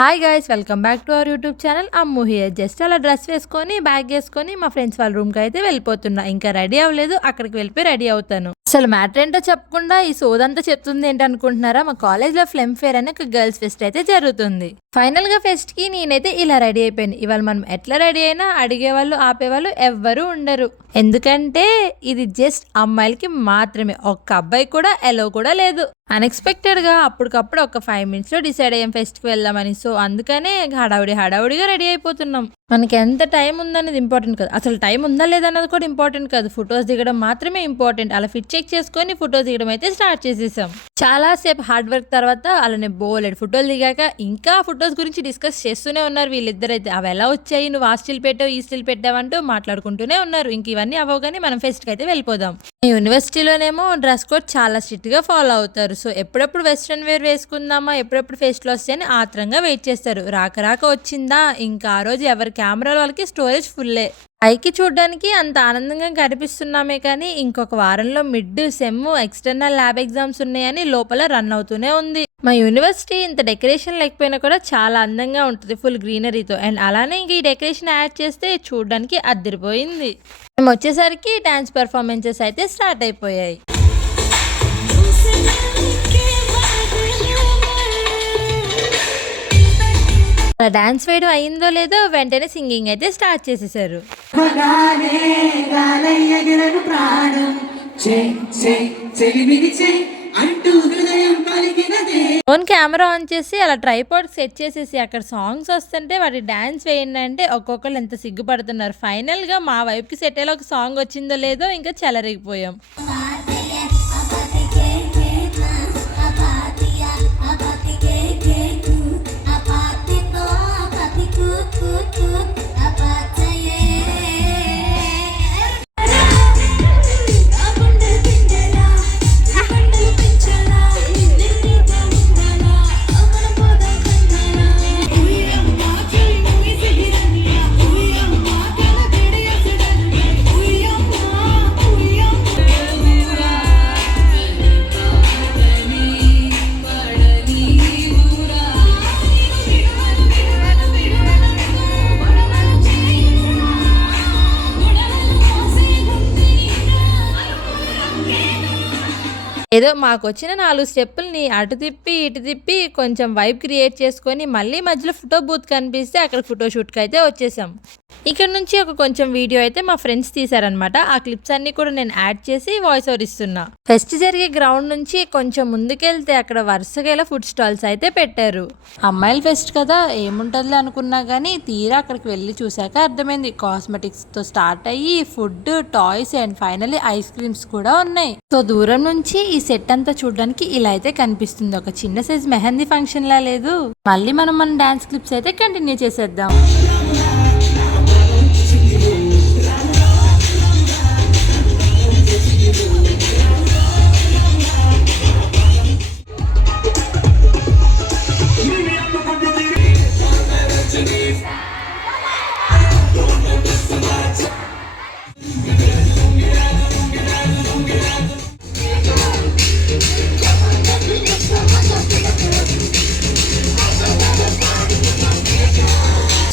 Hi guys, welcome back to our YouTube channel. Ammu here. Just అలా dress వేసుకొని bag వేసుకొని మా friends వాళ్ళ రూమ్కి అయితే వెళ్ళిపోతున్నా. ఇంకా రెడీ అవ్వలేదు, అక్కడికి వెళ్ళిపోయి రెడీ అవుతాను. అసలు మ్యాటర్ ఏంటో చెప్పకుండా ఈ సోదంతా చెప్తుంది ఏంటనుకుంటున్నారా? మా కాలేజ్లో ఫ్లెమ్ ఫేర్ అని ఒక గర్ల్స్ ఫెస్ట్ అయితే జరుగుతుంది. ఫైనల్ గా ఫెస్ట్ కి నేనైతే ఇలా రెడీ అయిపోయాను. ఇవాళ మనం ఎట్లా రెడీ అయినా అడిగేవాళ్ళు ఆపేవాళ్ళు ఎవ్వరూ ఉండరు. ఎందుకంటే ఇది జస్ట్ అమ్మాయిలకి మాత్రమే. ఒక్క అబ్బాయి కూడా ఎలో కూడా లేదు. అన్ఎక్స్పెక్టెడ్ గా అప్పటికప్పుడు ఒక 5 minutes లో డిసైడ్ అయ్యాం ఫెస్ట్ కి వెళ్దామని. సో అందుకనే హడావుడిగా రెడీ అయిపోతున్నాం. మనకి ఎంత టైం ఉందనేది ఇంపార్టెంట్ కాదు, అసలు టైం ఉందా లేదా అన్నది కూడా ఇంపార్టెంట్ కాదు. ఫొటోస్ దిగడం మాత్రమే ఇంపార్టెంట్. అలా ఫిట్ చెక్ చేసుకొని ఫొటోస్ దిగడం అయితే స్టార్ట్ చేసేసాం. చాలా సేపు హార్డ్ వర్క్ తర్వాత అలానే బోలెడు ఫోటోలు దిగాక ఇంకా ఫొటోస్ గురించి డిస్కస్ చేస్తూనే ఉన్నారు వీళ్ళిద్దరైతే. అవి ఎలా వచ్చాయి, నువ్వు ఆ స్టిల్ పెట్టావు ఈ స్టిల్ పెట్టావంటూ మాట్లాడుకుంటూనే ఉన్నారు. ఇంక ఇవన్నీ అవ్వగానే మనం ఫెస్ట్కి అయితే వెళ్ళిపోదాం. యూనివర్సిటీలోనేమో డ్రెస్ కోడ్ చాలా స్ట్రిక్ట్ గా ఫాలో అవుతారు. సో ఎప్పుడప్పుడు వెస్ట్రన్ వేర్ వేసుకుందామా, ఎప్పుడప్పుడు ఫెస్ట్లో వస్తాయని ఆత్రంగా వెయిట్ చేస్తారు. రాక వచ్చిందా, ఇంకా ఆ రోజు ఎవరి కెమెరాల వాళ్ళకి స్టోరేజ్ ఫుల్లే. పైకి చూడడానికి అంత ఆనందంగా కనిపిస్తున్నామే కానీ ఇంకొక వారంలో mid sem external lab exams ఉన్నాయని లోపల రన్ అవుతూనే ఉంది. మా యూనివర్సిటీ ఇంత డెకరేషన్ లేకపోయినా కూడా చాలా అందంగా ఉంటుంది, ఫుల్ గ్రీనరీతో. అండ్ అలానే ఇంక ఈ డెకరేషన్ యాడ్ చేస్తే చూడడానికి అద్దరిపోయింది. మేము వచ్చేసరికి డాన్స్ పర్ఫార్మెన్సెస్ అయితే స్టార్ట్ అయిపోయాయి. డాన్స్ వేయడం అయిందో లేదో వెంటనే సింగింగ్ అయితే స్టార్ట్ చేసేసారు. ఫోన్ కెమెరా ఆన్ చేసి అలా ట్రైపాడ్ సెట్ చేసేసి అక్కడ సాంగ్స్ వస్తుంటే వాటి డాన్స్ వేయండి అంటే ఒక్కొక్కరు ఎంత సిగ్గుపడుతున్నారు. ఫైనల్ గా మా వైపుకి సెట్ అయ్యేలా ఒక సాంగ్ వచ్చిందో లేదో ఇంకా చెలరిగిపోయాం. ఏదో మాకు వచ్చిన 4 స్టెప్పుల్ని అటు తిప్పి ఇటు తిప్పి కొంచెం వైబ్ క్రియేట్ చేసుకొని మళ్ళీ మధ్యలో ఫోటో బూత్ కనిపిస్తే అక్కడ ఫోటోషూట్కి అయితే వచ్చేసాం. ఇక్కడ నుంచి ఒక కొంచెం వీడియో అయితే మా ఫ్రెండ్స్ తీసారనమాట. ఆ క్లిప్స్ అన్ని కూడా నేను యాడ్ చేసి వాయిస్ ఓవర్ ఇస్తున్నా. ఫెస్ట్ జరిగే గ్రౌండ్ నుంచి కొంచెం ముందుకెళ్తే అక్కడ వరుసగా ఇలా ఫుడ్ స్టాల్స్ అయితే పెట్టారు. అమ్మాయిల ఫెస్ట్ కదా ఏముంటదిలే అనుకున్నా కానీ తీరా అక్కడికి వెళ్ళి చూసాక అర్థమైంది. కాస్మెటిక్స్ తో స్టార్ట్ అయ్యి food, toys and finally ice creams కూడా ఉన్నాయి. సో దూరం నుంచి ఈ సెట్ అంతా చూడడానికి ఇలా అయితే కనిపిస్తుంది. ఒక చిన్న సైజ్ మెహందీ ఫంక్షన్ లా లేదు. మళ్ళీ మన డాన్స్ క్లిప్స్ అయితే కంటిన్యూ చేసేద్దాం.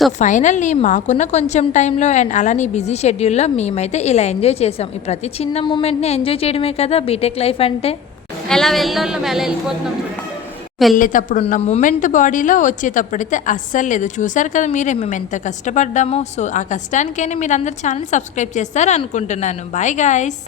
సో ఫైనల్లీ మాకున్న కొంచెం టైంలో అండ్ అలానే బిజీ షెడ్యూల్లో మేమైతే ఇలా ఎంజాయ్ చేసాం. ఈ ప్రతి చిన్న మూమెంట్ని ఎంజాయ్ చేయడమే కదా బీటెక్ లైఫ్ అంటే. ఎలా వెళ్ళాం ఎలా వెళ్ళిపోతున్నాం. వెళ్ళేటప్పుడు ఉన్న మూమెంట్ బాడీలో, వచ్చేటప్పుడైతే అస్సలు లేదు. చూసారు కదా మీరే మేము ఎంత కష్టపడ్డామో. సో ఆ కష్టానికైనా మీరు అందరు ఛానల్ సబ్స్క్రైబ్ చేస్తారు అనుకుంటున్నాను. Bye guys.